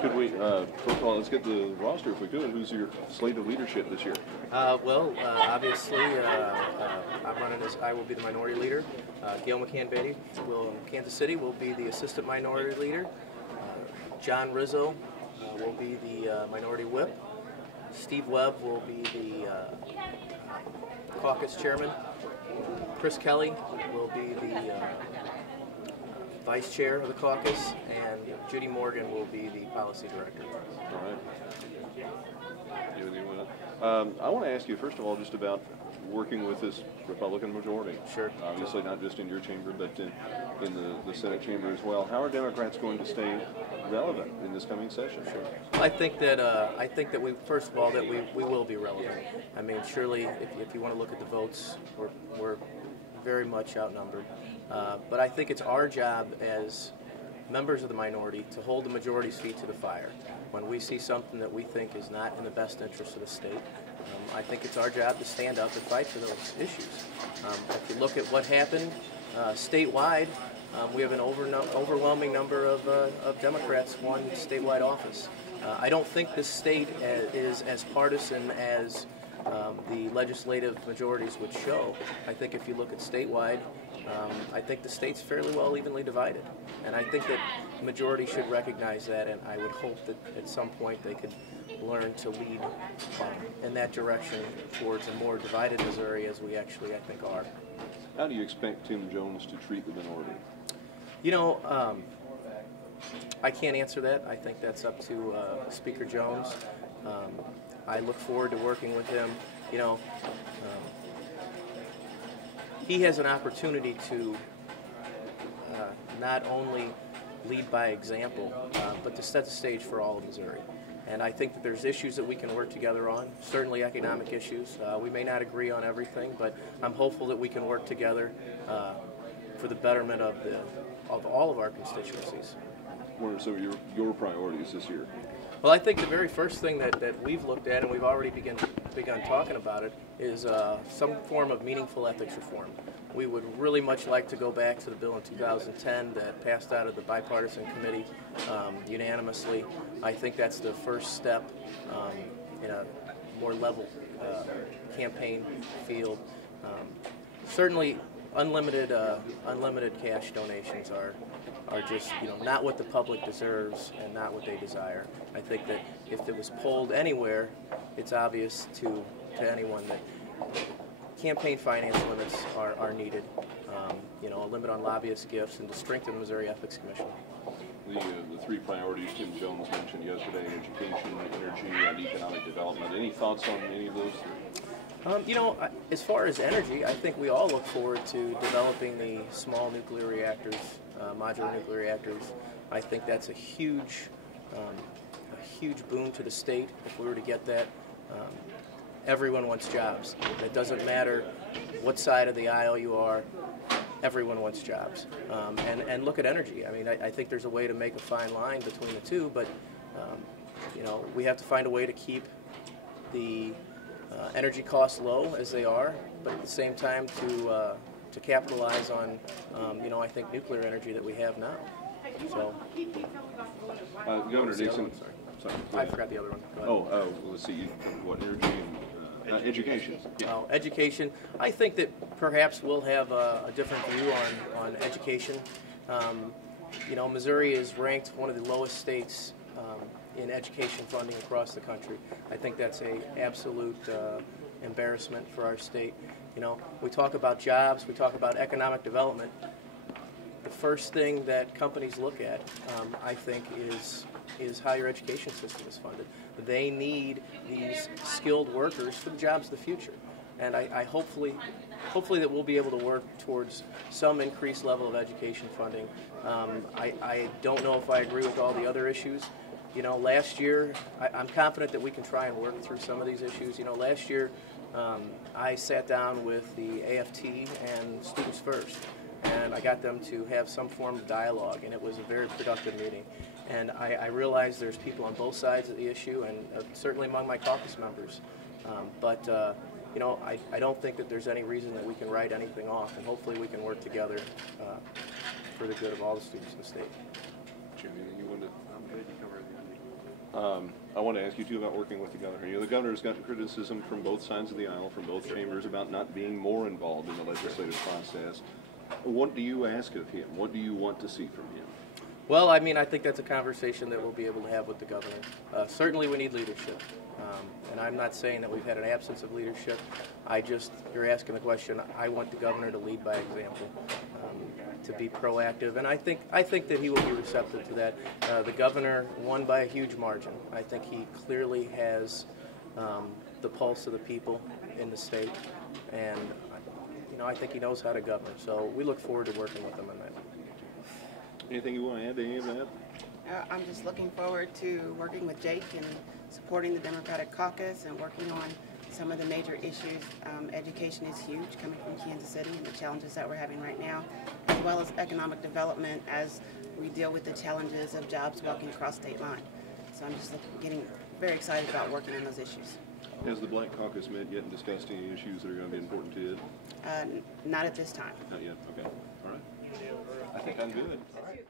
Could we, first of all, let's get the roster if we could. Who's your slate of leadership this year? Obviously, I'm running as I will be the minority leader. Gail McCann-Beatty will, Kansas City, will be the assistant minority leader. John Rizzo will be the minority whip. Steve Webb will be the caucus chairman. Chris Kelly will be the vice chair of the caucus, and Judy Morgan will be the policy director. All right. I want to ask you, first of all, just about working with this Republican majority. Sure. Obviously, not just in your chamber, but in the Senate chamber as well. How are Democrats going to stay relevant in this coming session? Sure. I think that we, first of all, that we will be relevant. I mean, surely, if you want to look at the votes, we're very much outnumbered. But I think it's our job as members of the minority to hold the majority's feet to the fire. When we see something that we think is not in the best interest of the state, I think it's our job to stand up and fight for those issues. If you look at what happened statewide, we have an overwhelming number of Democrats won statewide office. I don't think this state is as partisan as the legislative majorities would show. I think if you look at statewide, I think the state's fairly well evenly divided. And I think that the majority should recognize that, and I would hope that at some point they could learn to lead in that direction towards a more divided Missouri, as we actually, I think, are. How do you expect Tim Jones to treat the minority? You know, I can't answer that. I think that's up to Speaker Jones. I look forward to working with him. You know, he has an opportunity to not only lead by example, but to set the stage for all of Missouri. And I think that there's issues that we can work together on, certainly economic issues. We may not agree on everything, but I'm hopeful that we can work together for the betterment of all of our constituencies. What are some of your priorities this year? Well, I think the very first thing that we've looked at, and we've already begun talking about it, is some form of meaningful ethics reform. We would really much like to go back to the bill in 2010 that passed out of the bipartisan committee unanimously. I think that's the first step in a more level campaign field. Certainly, unlimited cash donations are just, you know, not what the public deserves and not what they desire. I think that if it was polled anywhere, it's obvious to anyone that campaign finance limits are needed. You know, a limit on lobbyist gifts, and to strengthen the Missouri Ethics Commission. The three priorities Tim Jones mentioned yesterday: education, energy, and economic development. Any thoughts on any of those three? You know, as far as energy, I think we all look forward to developing the small nuclear reactors, modular nuclear reactors. I think that's a huge boon to the state if we were to get that. Everyone wants jobs. It doesn't matter what side of the aisle you are. Everyone wants jobs. And look at energy. I mean, I think there's a way to make a fine line between the two, but you know, we have to find a way to keep the energy costs low as they are, but at the same time to capitalize on, you know, I think nuclear energy that we have now. So, Governor Nixon. Sorry. I forgot the other one. Let's see. What energy and education? Yeah. Education. I think that perhaps we'll have a different view on education. You know, Missouri is ranked one of the lowest states in education funding across the country. I think that's an absolute embarrassment for our state. You know, we talk about jobs, we talk about economic development. The first thing that companies look at, I think, is how your education system is funded. They need these skilled workers for the jobs of the future. And I hopefully that we'll be able to work towards some increased level of education funding. I don't know if I agree with all the other issues. You know, last year, I'm confident that we can try and work through some of these issues. You know, last year, I sat down with the AFT and Students First, and I got them to have some form of dialogue, and it was a very productive meeting. And I realize there's people on both sides of the issue, and certainly among my caucus members. You know, I don't think that there's any reason that we can write anything off, and hopefully we can work together for the good of all the students in the state. Jim, you wanted to I want to ask you too about working with the governor. You know, the governor's gotten criticism from both sides of the aisle, from both chambers, about not being more involved in the legislative process. What do you ask of him? What do you want to see from him? Well, I mean, I think that's a conversation that we'll be able to have with the governor. Certainly we need leadership. And I'm not saying that we've had an absence of leadership. You're asking the question, I want the governor to lead by example, to be proactive. And I think that he will be receptive to that. The governor won by a huge margin. I think he clearly has the pulse of the people in the state. And, you know, I think he knows how to govern. So we look forward to working with him on that. Anything you want to add to any of that? I'm just looking forward to working with Jake and supporting the Democratic caucus and working on some of the major issues. Education is huge coming from Kansas City and the challenges that we're having right now, as well as economic development as we deal with the challenges of jobs walking across state line. So I'm just getting very excited about working on those issues. Has the Black Caucus met yet and discussed any issues that are going to be important to it? Not at this time. Not yet. Okay. All right. I think I'm good. All right.